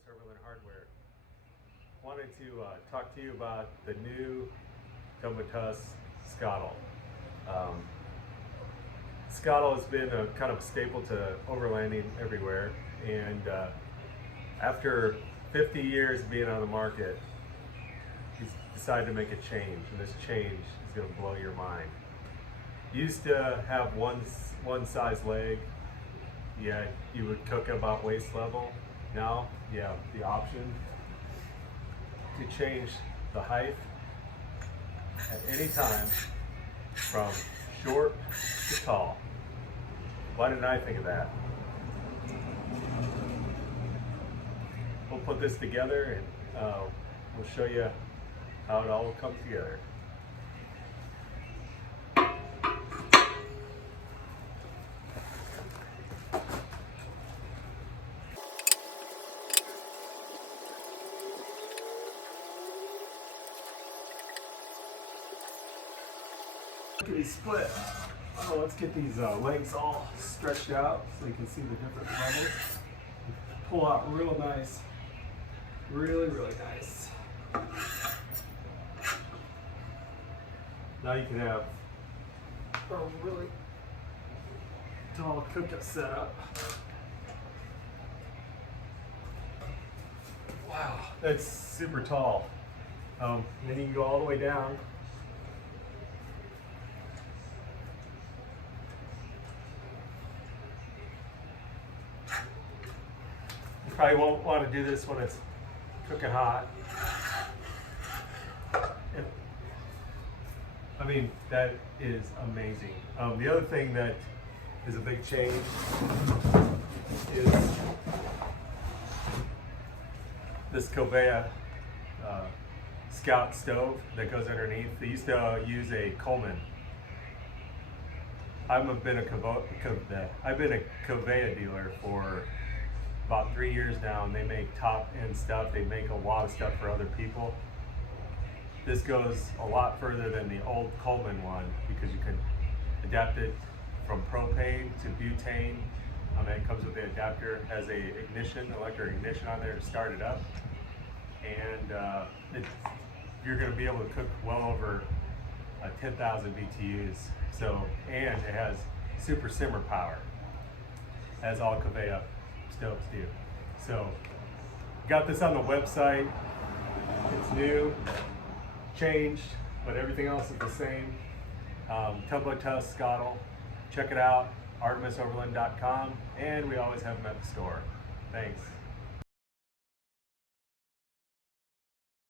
Artemis Overland Hardware. Wanted to talk to you about the new Tembo Tusk Skottle. Skottle has been a kind of a staple to overlanding everywhere, and after 50 years being on the market, he's decided to make a change, and this change is going to blow your mind. Used to have one size leg. Yeah, you would cook about waist level. Now you have the option to change the height at any time from short to tall. Why didn't I think of that? We'll put this together and we'll show you how it all comes together. Look at these split. Oh, let's get these legs all stretched out so you can see the different levels. Pull out real nice. Really, really nice. Now you can have a really tall cookout setup. Wow, that's super tall. Then you can go all the way down. You probably won't want to do this when it's cooking hot. And, I mean, that is amazing. The other thing that is a big change is this Conveyor Scout stove that goes underneath. They used to use a Coleman. I've been a Conveyor dealer for about 3 years now, and they make top-end stuff. They make a lot of stuff for other people. This goes a lot further than the old Coleman one because you can adapt it from propane to butane. It comes with the adapter, has a ignition, electric ignition on there to start it up, and you're going to be able to cook well over 10,000 BTUs. So, and it has super simmer power, as all Conveyor stoves do. So, got this on the website. It's new, changed, but everything else is the same. Tembo Tusk Skottle. Check it out, artemisoverland.com, and we always have them at the store. Thanks.